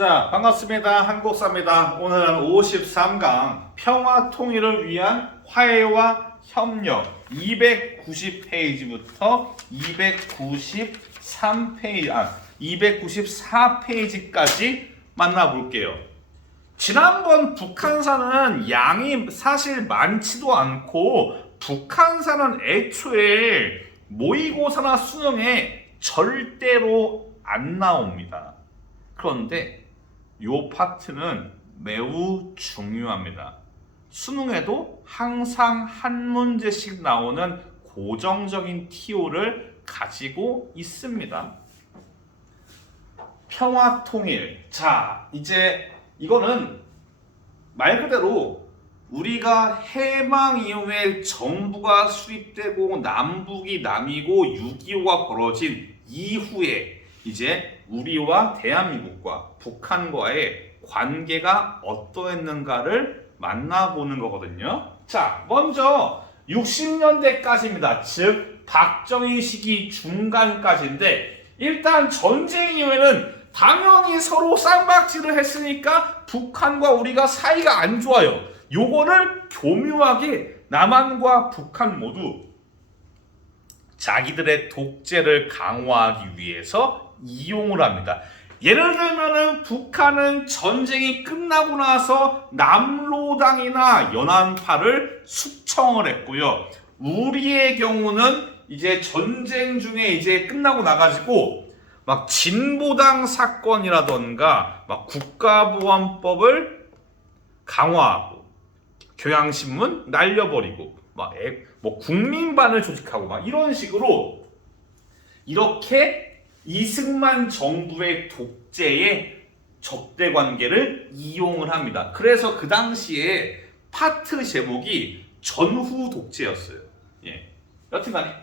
자, 반갑습니다. 한국사입니다. 오늘은 53강 평화 통일을 위한 화해와 협력 290페이지부터 294페이지까지 만나볼게요. 지난번 북한산은 양이 사실 많지도 않고 북한산은 애초에 모의고사나 수능에 절대로 안 나옵니다. 그런데 이 파트는 매우 중요합니다. 수능에도 항상 한 문제씩 나오는 고정적인 TO를 가지고 있습니다. 평화 통일. 자, 이제 이거는 말 그대로 우리가 해방 이후에 정부가 수립되고 남북이 나뉘고 6.25가 벌어진 이후에 이제 우리와 대한민국과 북한과의 관계가 어떠했는가를 만나보는 거거든요. 자, 먼저 60년대까지입니다. 즉 박정희 시기 중간까지인데 일단 전쟁 이후에는 당연히 서로 쌍박질을 했으니까 북한과 우리가 사이가 안 좋아요. 요거를 교묘하게 남한과 북한 모두 자기들의 독재를 강화하기 위해서 이용을 합니다. 예를 들면은 북한은 전쟁이 끝나고 나서 남로당이나 연한파를 숙청을 했고요. 우리의 경우는 이제 전쟁 중에 이제 끝나고 나가지고 막 진보당 사건이라던가 막 국가보안법을 강화하고 경향신문 날려버리고 막 국민반을 조직하고 막 이런 식으로 이렇게 이승만 정부의 독재의 적대 관계를 이용을 합니다. 그래서 그 당시에 파트 제목이 전후 독재였어요. 예. 여튼간에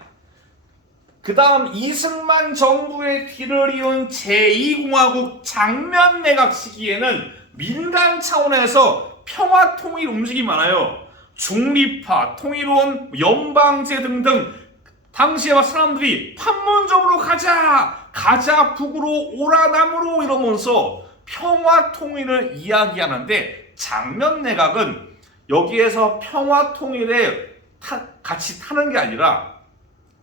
그 다음 이승만 정부의 뒤를 이은 제2공화국 장면 내각 시기에는 민간 차원에서 평화 통일 움직임이 많아요. 중립화, 통일원, 연방제 등등 당시에 사람들이 판문점으로 가자 북으로 오라 남으로 이러면서 평화 통일을 이야기하는데 장면 내각은 여기에서 평화 통일에 같이 타는 게 아니라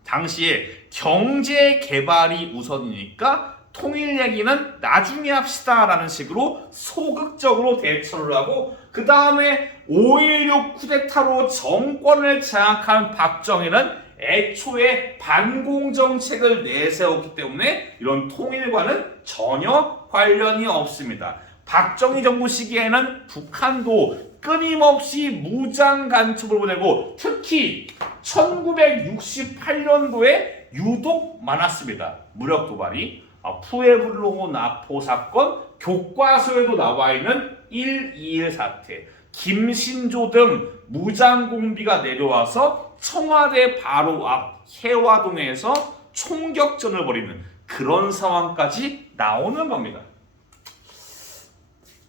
당시에 경제 개발이 우선이니까 통일 얘기는 나중에 합시다 라는 식으로 소극적으로 대처를 하고 그 다음에 5.16 쿠데타로 정권을 장악한 박정희는 애초에 반공정책을 내세웠기 때문에 이런 통일과는 전혀 관련이 없습니다. 박정희 정부 시기에는 북한도 끊임없이 무장 간첩을 보내고 특히 1968년도에 유독 많았습니다. 무력 도발이. 푸에블로 나포 사건, 교과서에도 나와 있는 1.21 사태, 김신조 등 무장공비가 내려와서 청와대 바로 앞 해화동에서 총격전을 벌이는 그런 상황까지 나오는 겁니다.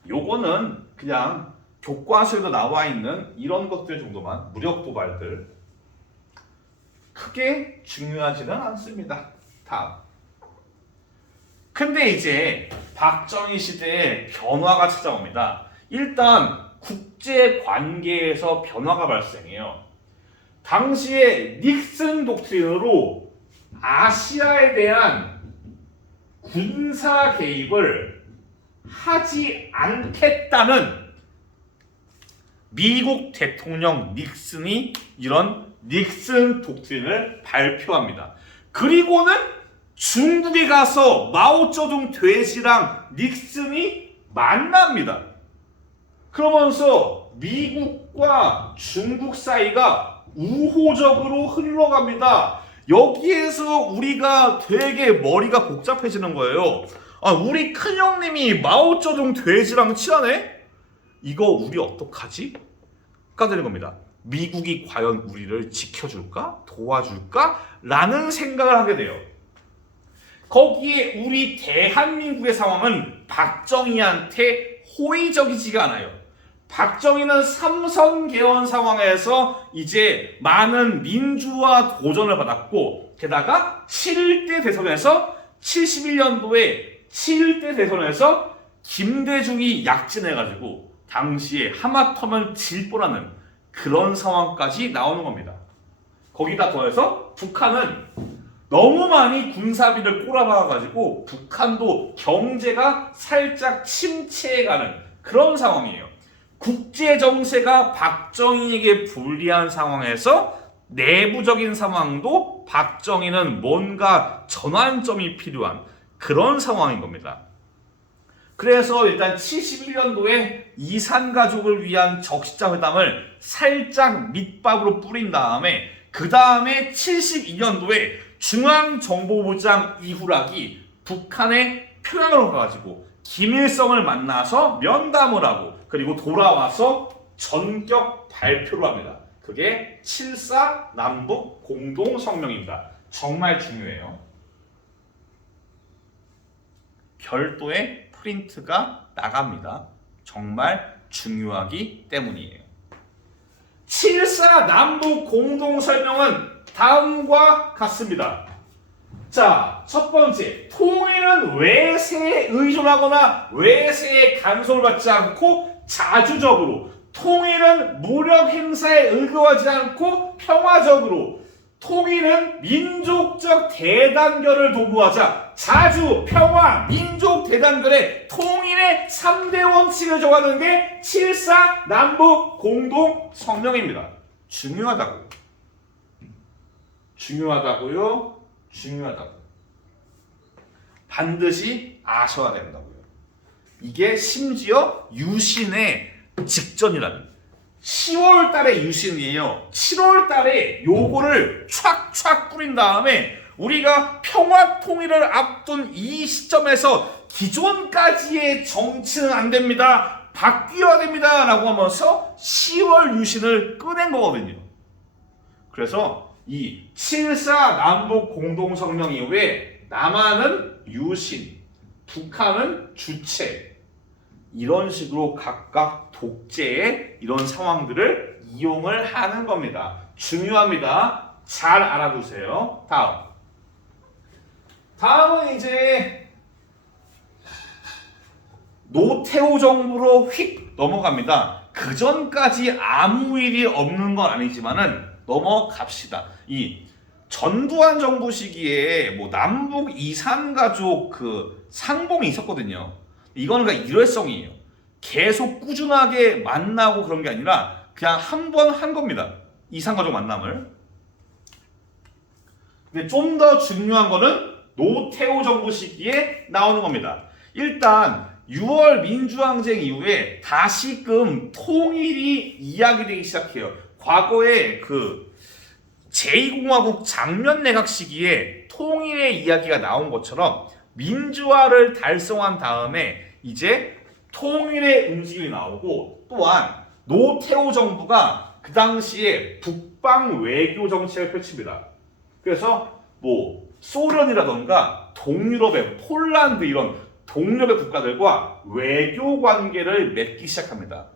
요거는 그냥 교과서에도 나와 있는 이런 것들 정도만, 무력 도발들 크게 중요하지는 않습니다. 다음. 근데 이제 박정희 시대에 변화가 찾아옵니다. 일단 국제 관계에서 변화가 발생해요. 당시에 닉슨 독트린으로 아시아에 대한 군사 개입을 하지 않겠다는 미국 대통령 닉슨이 이런 닉슨 독트린을 발표합니다. 그리고는 중국에 가서 마오쩌둥 돼지랑 닉슨이 만납니다. 그러면서 미국과 중국 사이가 우호적으로 흘러갑니다. 여기에서 우리가 되게 머리가 복잡해지는 거예요. 우리 큰형님이 마오쩌둥 돼지랑 친하네? 이거 우리 어떡하지? 가 되는 겁니다. 미국이 과연 우리를 지켜줄까? 도와줄까? 라는 생각을 하게 돼요. 거기에 우리 대한민국의 상황은 박정희한테 호의적이지가 않아요. 박정희는 삼선개헌 상황에서 이제 많은 민주화 도전을 받았고 게다가 7.1대 대선에서 71년도에 7.1대 대선에서 김대중이 약진해가지고 당시에 하마터면 질 뻔하는 그런 상황까지 나오는 겁니다. 거기다 더해서 북한은 너무 많이 군사비를 꼬라박아가지고 북한도 경제가 살짝 침체해가는 그런 상황이에요. 국제 정세가 박정희에게 불리한 상황에서 내부적인 상황도 박정희는 뭔가 전환점이 필요한 그런 상황인 겁니다. 그래서 일단 71년도에 이산가족을 위한 적시자 회담을 살짝 밑밥으로 뿌린 다음에 그 다음에 72년도에 중앙정보부장 이후락이 북한의 평양으로 가가지고 김일성을 만나서 면담을 하고 그리고 돌아와서 전격 발표를 합니다. 그게 7.4 남북 공동성명입니다. 정말 중요해요. 별도의 프린트가 나갑니다. 정말 중요하기 때문이에요. 7.4 남북 공동설명은 다음과 같습니다. 자, 첫 번째, 통일은 외세에 의존하거나 외세의 간섭을 받지 않고 자주적으로, 통일은 무력 행사에 의거하지 않고 평화적으로, 통일은 민족적 대단결을 도구하자, 자주, 평화, 민족 대단결의 통일의 3대 원칙을 정하는 게 7.4 남북 공동 성명입니다. 중요하다고. 중요하다고요. 중요하다고. 반드시 아셔야 된다고요. 이게 심지어 유신의 직전이라는 10월 달에 유신이에요. 7월 달에 요거를 촥촥 뿌린 다음에 우리가 평화 통일을 앞둔 이 시점에서 기존까지의 정치는 안 됩니다. 바뀌어야 됩니다. 라고 하면서 10월 유신을 꺼낸 거거든요. 그래서 이 7.4 남북 공동성명 이후에 남한은 유신, 북한은 주체, 이런 식으로 각각 독재의 이런 상황들을 이용을 하는 겁니다. 중요합니다. 잘 알아두세요. 다음은 이제 노태우 정부로 휙 넘어갑니다. 그 전까지 아무 일이 없는 건 아니지만은 넘어갑시다. 이 전두환 정부 시기에 뭐 남북 이산가족 그 상봉이 있었거든요. 이거는 그냥 일회성이에요. 계속 꾸준하게 만나고 그런 게 아니라 그냥 한 번 한 겁니다. 이산가족 만남을. 근데 좀 더 중요한 거는 노태우 정부 시기에 나오는 겁니다. 일단 6월 민주항쟁 이후에 다시금 통일이 이야기되기 시작해요. 과거에 그 제2공화국 장면 내각 시기에 통일의 이야기가 나온 것처럼 민주화를 달성한 다음에 이제 통일의 움직임이 나오고, 또한 노태우 정부가 그 당시에 북방 외교 정책을 펼칩니다. 그래서 뭐 소련이라던가 동유럽의 폴란드 이런 동유럽의 국가들과 외교 관계를 맺기 시작합니다.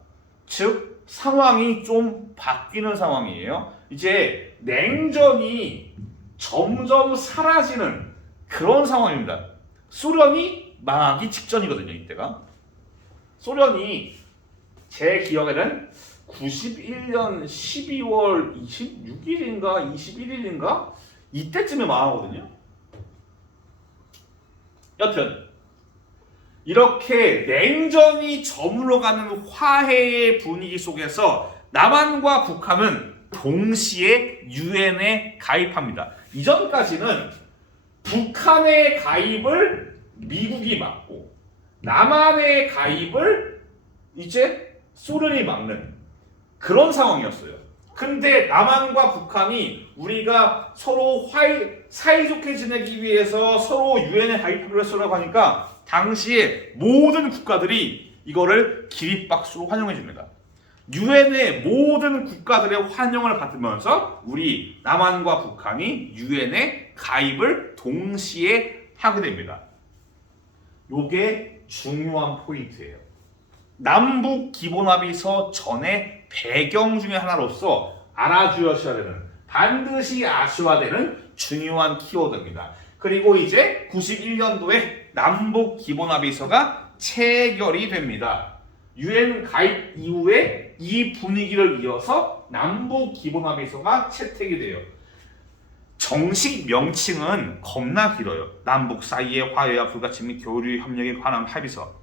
즉 상황이 좀 바뀌는 상황이에요. 이제 냉전이 점점 사라지는 그런 상황입니다. 소련이 망하기 직전이거든요. 이때가 소련이 제 기억에는 91년 12월 26일인가 21일인가 이때쯤에 망하거든요. 여튼 이렇게 냉전이 저물어가는 화해의 분위기 속에서 남한과 북한은 동시에 유엔에 가입합니다. 이전까지는 북한의 가입을 미국이 막고 남한의 가입을 이제 소련이 막는 그런 상황이었어요. 근데 남한과 북한이 우리가 서로 사이좋게 지내기 위해서 서로 유엔에 가입하기로 했어라고 하니까 당시에 모든 국가들이 이거를 기립박수로 환영해 줍니다. 유엔의 모든 국가들의 환영을 받으면서 우리 남한과 북한이 유엔에 가입을 동시에 하게 됩니다. 요게 중요한 포인트예요. 남북 기본합의서 전의 배경 중에 하나로서 알아주셔야 되는, 반드시 아셔야 되는 중요한 키워드입니다. 그리고 이제 91년도에 남북 기본합의서가 체결이 됩니다. 유엔 가입 이후에 이 분위기를 이어서 남북 기본합의서가 채택이 돼요. 정식 명칭은 겁나 길어요. 남북 사이의 화해와 불가침 및 교류 협력에 관한 합의서.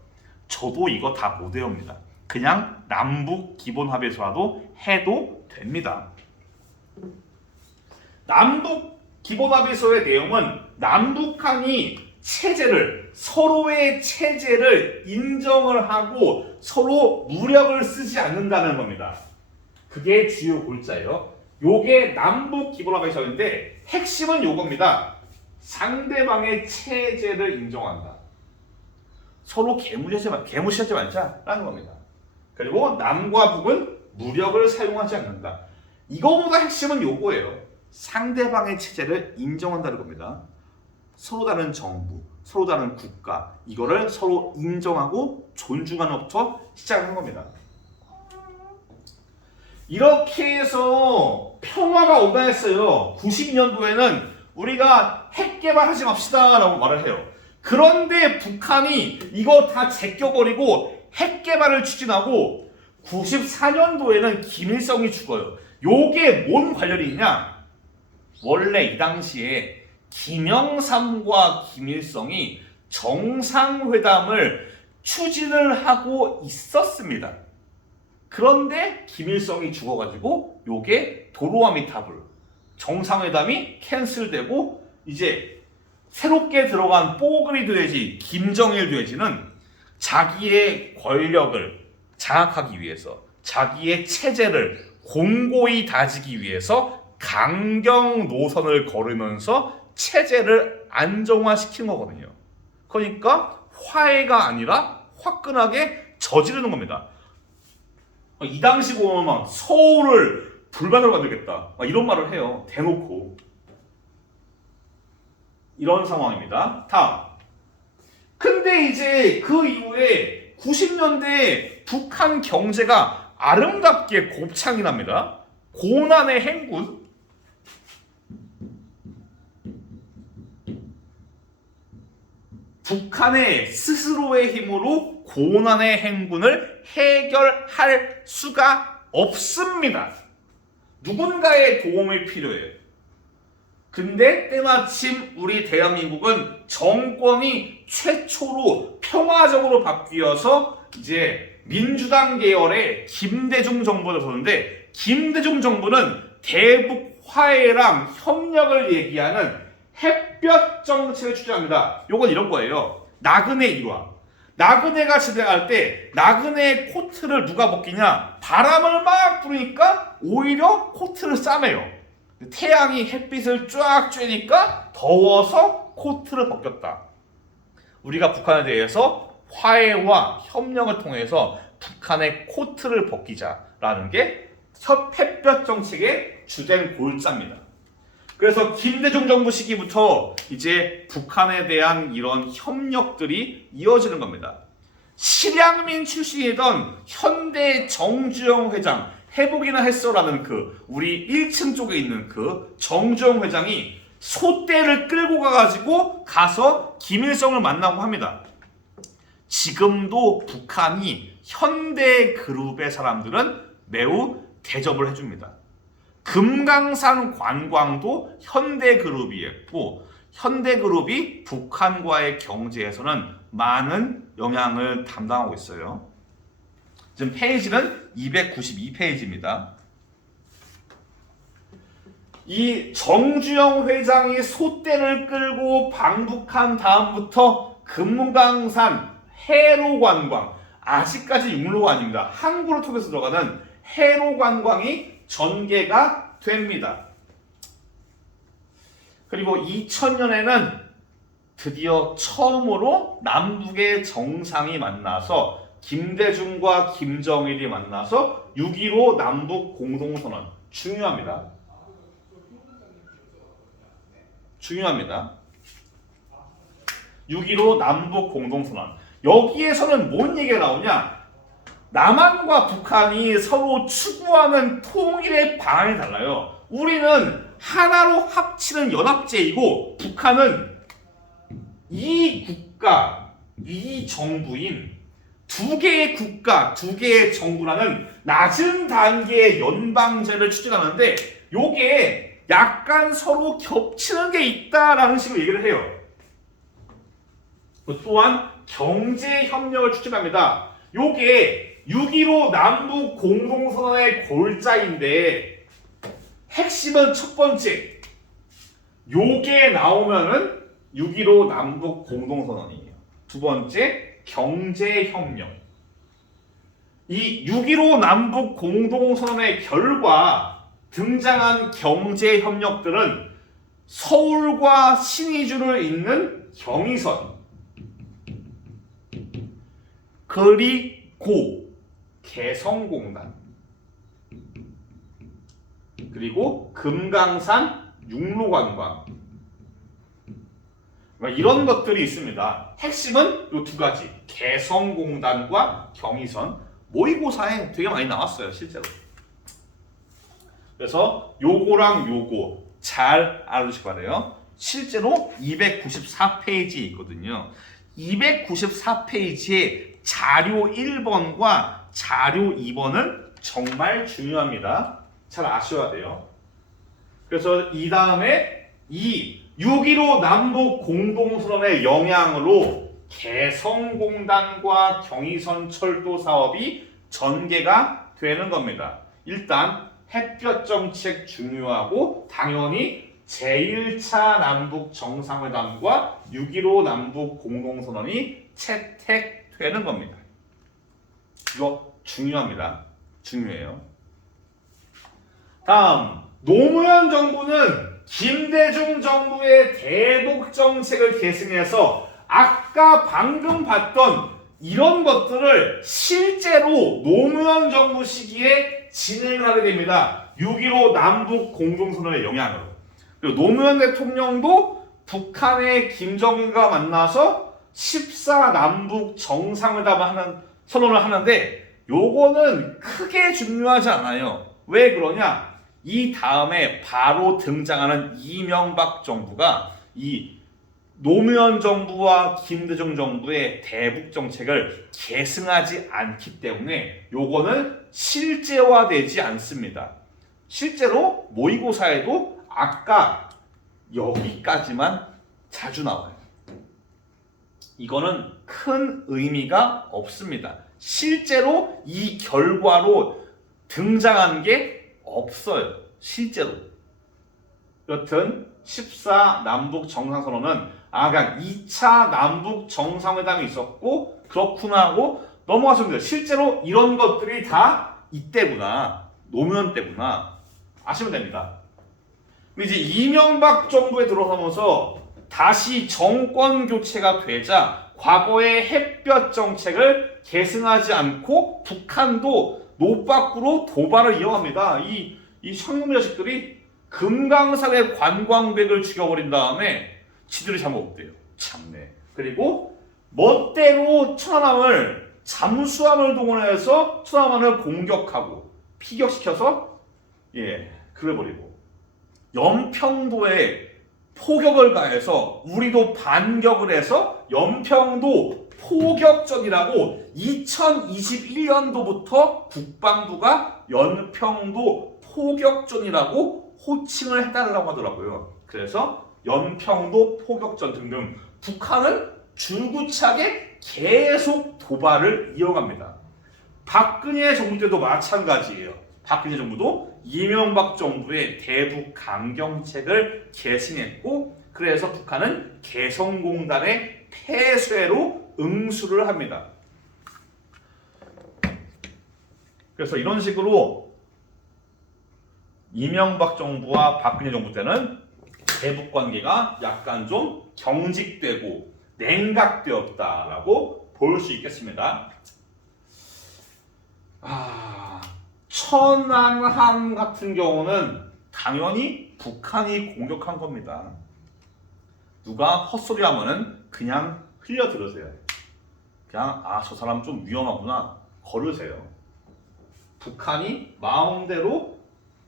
저도 이거 다 못 외웁니다. 그냥 남북 기본합의서라도 해도 됩니다. 남북 기본합의서의 내용은 남북한이 서로의 체제를 인정을 하고 서로 무력을 쓰지 않는다는 겁니다. 그게 주요 골자예요. 요게 남북 기본합의서인데 핵심은 요겁니다. 상대방의 체제를 인정한다. 서로 개무시하지 말자라는 겁니다. 그리고 남과 북은 무력을 사용하지 않는다. 이거보다 핵심은 요거예요. 상대방의 체제를 인정한다는 겁니다. 서로 다른 정부, 서로 다른 국가, 이거를 서로 인정하고 존중하는 것부터 시작하는 겁니다. 이렇게 해서 평화가 오가 했어요. 92년도에는 우리가 핵 개발하지 맙시다 라고 말을 해요. 그런데 북한이 이거 다 제껴버리고 핵 개발을 추진하고 94년도에는 김일성이 죽어요. 요게 뭔 관련이 있냐? 원래 이 당시에 김영삼과 김일성이 정상회담을 추진을 하고 있었습니다. 그런데 김일성이 죽어가지고 요게 도로아미타불 정상회담이 캔슬되고 이제 새롭게 들어간 뽀글이 돼지 김정일 돼지는 자기의 권력을 장악하기 위해서 자기의 체제를 공고히 다지기 위해서 강경 노선을 걸으면서 체제를 안정화시킨 거거든요. 그러니까 화해가 아니라 화끈하게 저지르는 겁니다. 이 당시 보면 서울을 불가사로 만들겠다 이런 말을 해요. 대놓고. 이런 상황입니다. 다음. 근데 이제 그 이후에 90년대 북한 경제가 아름답게 곱창이 납니다. 고난의 행군. 북한의 스스로의 힘으로 고난의 행군을 해결할 수가 없습니다. 누군가의 도움이 필요해요. 근데 때마침 우리 대한민국은 정권이 최초로 평화적으로 바뀌어서 이제 민주당 계열의 김대중 정부를 들었는데 김대중 정부는 대북 화해랑 협력을 얘기하는 햇볕 정책을 추진합니다. 요건 이런 거예요. 나그네 일화. 나그네가 지나갈 때 나그네 코트를 누가 벗기냐? 바람을 막 부르니까 오히려 코트를 싸매요. 태양이 햇빛을 쫙 쬐니까 더워서 코트를 벗겼다. 우리가 북한에 대해서 화해와 협력을 통해서 북한의 코트를 벗기자라는 게 햇볕 정책의 주된 골자입니다. 그래서 김대중 정부 시기부터 이제 북한에 대한 이런 협력들이 이어지는 겁니다. 실향민 출신이던 현대 정주영 회장, 해보기나 했어라는 그 우리 1층 쪽에 있는 그 정주영 회장이 소떼를 끌고 가서 김일성을 만나고 합니다. 지금도 북한이 현대그룹의 사람들은 매우 대접을 해줍니다. 금강산 관광도 현대그룹이었고 현대그룹이 북한과의 경제에서는 많은 영향을 담당하고 있어요. 지금 페이지는 292페이지입니다. 이 정주영 회장이 소떼를 끌고 방북한 다음부터 금강산 해로관광, 아직까지 육로가 아닙니다. 항구를 통해서 들어가는 해로관광이 전개가 됩니다. 그리고 2000년에는 드디어 처음으로 남북의 정상이 만나서 김대중과 김정일이 만나서 6.15 남북 공동선언 중요합니다. 6.15 남북 공동선언. 여기에서는 뭔 얘기가 나오냐? 남한과 북한이 서로 추구하는 통일의 방안이 달라요. 우리는 하나로 합치는 연합제이고 북한은 이 국가, 이 정부인 두 개의 국가, 두 개의 정부라는 낮은 단계의 연방제를 추진하는데 요게 약간 서로 겹치는 게 있다라는 식으로 얘기를 해요. 또한 경제협력을 추진합니다. 요게 6.15 남북 공동선언의 골자인데 핵심은 첫 번째, 요게 나오면은 6.15 남북 공동선언이에요. 두 번째, 경제협력. 이 6.15 남북 공동선언의 결과 등장한 경제협력들은 서울과 신의주를 잇는 경의선, 그리고 개성공단, 그리고 금강산 육로관광, 이런 것들이 있습니다. 핵심은 이 두 가지, 개성공단과 경의선. 모의고사에 되게 많이 나왔어요, 실제로. 그래서 요거랑 요거 잘 알아두시기 바래요. 실제로 294페이지에 있거든요. 294페이지에 자료 1번과 자료 2번은 정말 중요합니다. 잘 아셔야 돼요. 그래서 이 다음에 이 6.15 남북 공동선언의 영향으로 개성공단과 경의선 철도 사업이 전개가 되는 겁니다. 일단 햇볕 정책 중요하고 당연히 제1차 남북 정상회담과 6.15 남북 공동선언이 채택되는 겁니다. 이거 중요합니다. 중요해요. 다음, 노무현 정부는 김대중 정부의 대북 정책을 계승해서 아까 방금 봤던 이런 것들을 실제로 노무현 정부 시기에 진행을 하게 됩니다. 6.15 남북 공동선언의 영향으로. 그리고 노무현 대통령도 북한의 김정일과 만나서 14 남북 정상회담을 선언을 하는데 요거는 크게 중요하지 않아요. 왜 그러냐? 이 다음에 바로 등장하는 이명박 정부가 이 노무현 정부와 김대중 정부의 대북 정책을 계승하지 않기 때문에 요거는 실제화되지 않습니다. 실제로 모의고사에도 아까 여기까지만 자주 나와요. 이거는 큰 의미가 없습니다. 실제로 이 결과로 등장한 게 없어요. 실제로. 여튼 14 남북 정상선언은 그냥 2차 남북 정상회담이 있었고 그렇구나 하고 넘어가시면 돼요. 실제로 이런 것들이 다 이때구나. 노무현 때구나. 아시면 됩니다. 근데 이제 이명박 정부에 들어서면서 다시 정권 교체가 되자 과거의 햇볕 정책을 계승하지 않고 북한도 노밖으로 도발을 이어갑니다. 이 상놈 자식들이 금강산의 관광객을 죽여버린 다음에 지들이 잘못돼요. 참네. 그리고 멋대로 천안함을 잠수함을 동원해서 천안함을 공격하고 피격시켜서 그래버리고 연평도에 포격을 가해서 우리도 반격을 해서 연평도 포격전이라고 2021년도부터 국방부가 연평도 포격전이라고 호칭을 해달라고 하더라고요. 그래서 연평도 포격전 등등 북한은 줄구차게 계속 도발을 이어갑니다. 박근혜 정부 때도 마찬가지예요. 박근혜 정부도 이명박 정부의 대북 강경책을 계승했고 그래서 북한은 개성공단의 폐쇄로 응수를 합니다. 그래서 이런 식으로 이명박 정부와 박근혜 정부 때는 대북 관계가 약간 좀 경직되고 냉각되었다라고 볼 수 있겠습니다. 천안함 같은 경우는 당연히 북한이 공격한 겁니다. 누가 헛소리 하면은 그냥 흘려 들으세요. 그냥 저 사람 좀 위험하구나 걸으세요. 북한이 마음대로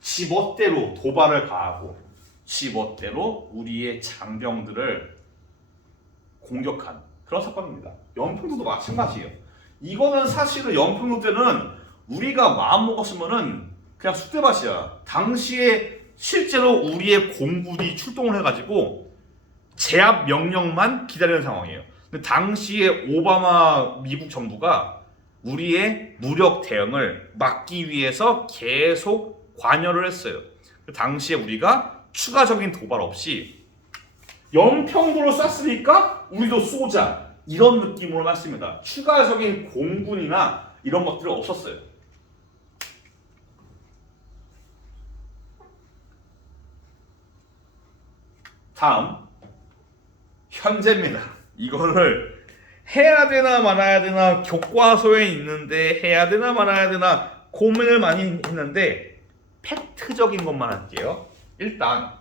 지멋대로 도발을 가하고 지멋대로 우리의 장병들을 공격한 그런 사건입니다. 연평도도 마찬가지예요. 이거는 사실은 연평도 때는 우리가 마음 먹었으면은 그냥 쑥대밭이야. 당시에 실제로 우리의 공군이 출동을 해가지고 제압 명령만 기다리는 상황이에요. 근데 당시에 오바마 미국 정부가 우리의 무력 대응을 막기 위해서 계속 관여를 했어요. 당시에 우리가 추가적인 도발 없이 연평도로 쐈으니까 우리도 쏘자, 이런 느낌으로 했습니다. 추가적인 공군이나 이런 것들이 없었어요. 다음 현재입니다. 이거를 해야 되나 말아야 되나 교과서에 있는데 해야 되나 말아야 되나 고민을 많이 했는데 팩트적인 것만 할게요. 일단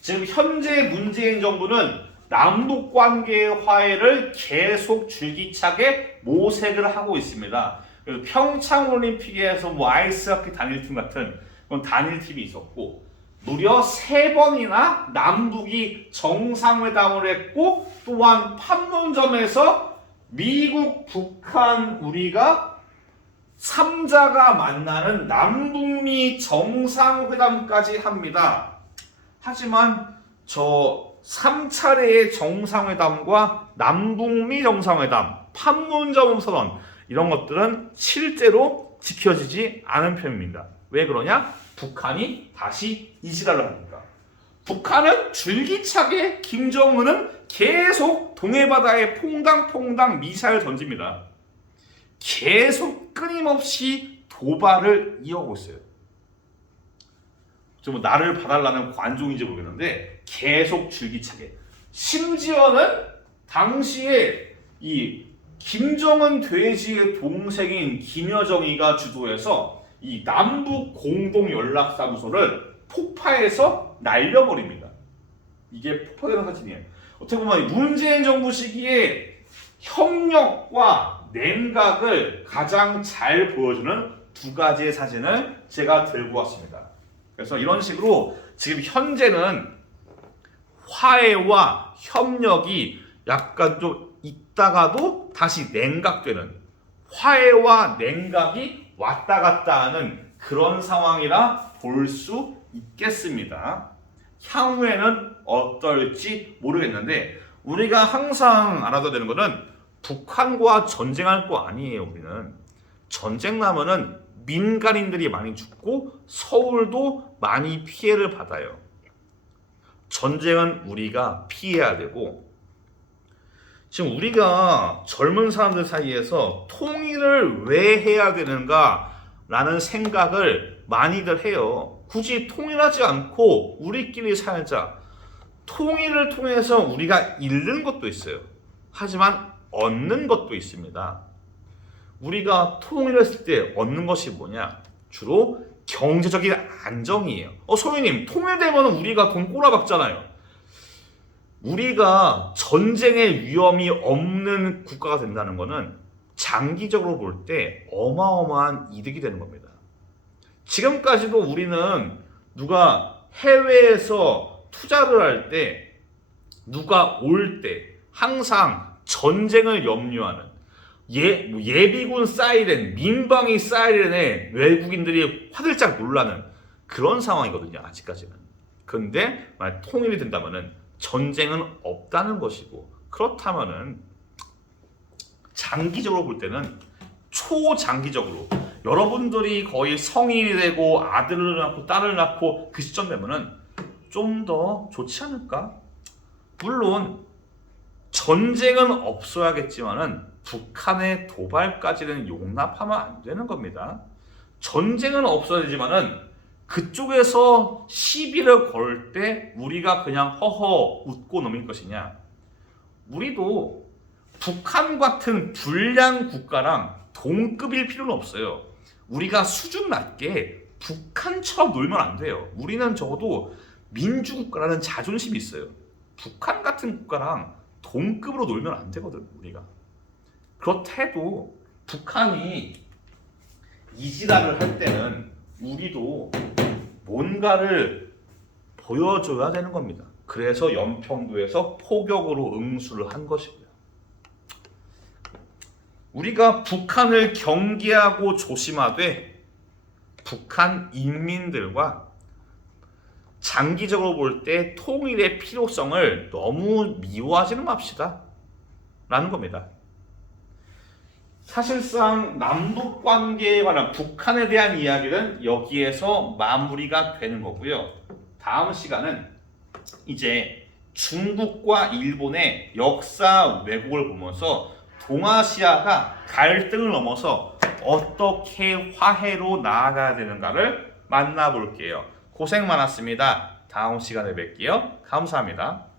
지금 현재 문재인 정부는 남북 관계의 화해를 계속 줄기차게 모색을 하고 있습니다. 그래서 평창 올림픽에서 뭐 아이스하키 단일팀 같은 그런 단일팀이 있었고, 무려 3번이나 남북이 정상회담을 했고, 또한 판문점에서 미국, 북한, 우리가 3자가 만나는 남북미 정상회담까지 합니다. 하지만 저 3차례의 정상회담과 남북미 정상회담, 판문점 선언, 이런 것들은 실제로 지켜지지 않은 편입니다. 왜 그러냐? 북한이 다시 이지랄을 하니까. 북한은 줄기차게 김정은은 계속 동해바다에 퐁당퐁당 미사일 던집니다. 계속 끊임없이 도발을 이어오고 있어요. 좀 나를 봐달라는 관종인지 모르겠는데 계속 줄기차게. 심지어는 당시에 이 김정은 돼지의 동생인 김여정이가 주도해서 이 남북 공동 연락사무소를 폭파해서 날려버립니다. 이게 폭파되는 사진이에요. 어떻게 보면 문재인 정부 시기에 협력과 냉각을 가장 잘 보여주는 두 가지의 사진을 제가 들고 왔습니다. 그래서 이런 식으로 지금 현재는 화해와 협력이 약간 좀 있다가도 다시 냉각되는, 화해와 냉각이 왔다 갔다 하는 그런 상황이라 볼 수 있겠습니다. 향후에는 어떨지 모르겠는데 우리가 항상 알아둬야 되는 것은 북한과 전쟁할 거 아니에요. 우리는 전쟁 나면은 민간인들이 많이 죽고 서울도 많이 피해를 받아요. 전쟁은 우리가 피해야 되고, 지금 우리가 젊은 사람들 사이에서 통일을 왜 해야 되는가 라는 생각을 많이들 해요. 굳이 통일하지 않고 우리끼리 살자. 통일을 통해서 우리가 잃는 것도 있어요. 하지만 얻는 것도 있습니다. 우리가 통일했을 때 얻는 것이 뭐냐? 주로 경제적인 안정이에요. 소희님, 통일되면 우리가 돈 꼬라박잖아요. 우리가 전쟁의 위험이 없는 국가가 된다는 것은 장기적으로 볼 때 어마어마한 이득이 되는 겁니다. 지금까지도 우리는 누가 해외에서 투자를 할 때, 누가 올 때 항상 전쟁을 염려하는, 예비군 사이렌, 민방위 사이렌에 외국인들이 화들짝 놀라는 그런 상황이거든요. 아직까지는. 근데 만약 통일이 된다면은 전쟁은 없다는 것이고, 그렇다면은 장기적으로 볼 때는, 초장기적으로 여러분들이 거의 성인이 되고 아들을 낳고 딸을 낳고 그 시점 되면은 좀 더 좋지 않을까? 물론 전쟁은 없어야겠지만은 북한의 도발까지는 용납하면 안 되는 겁니다. 전쟁은 없어야 되지만은 그쪽에서 시비를 걸 때 우리가 그냥 허허 웃고 넘길 것이냐? 우리도 북한 같은 불량 국가랑 동급일 필요는 없어요. 우리가 수준 낮게 북한처럼 놀면 안 돼요. 우리는 적어도 민주국가라는 자존심이 있어요. 북한 같은 국가랑 동급으로 놀면 안 되거든, 우리가. 그렇다 해도 북한이 이지랄을 할 때는 우리도 뭔가를 보여줘야 되는 겁니다. 그래서 연평도에서 포격으로 응수를 한 것이고요. 우리가 북한을 경계하고 조심하되 북한 인민들과 장기적으로 볼 때 통일의 필요성을 너무 미워하지는 맙시다 라는 겁니다. 사실상 남북 관계에 관한 북한에 대한 이야기는 여기에서 마무리가 되는 거고요. 다음 시간은 이제 중국과 일본의 역사 왜곡을 보면서 동아시아가 갈등을 넘어서 어떻게 화해로 나아가야 되는가를 만나볼게요. 고생 많았습니다. 다음 시간에 뵐게요. 감사합니다.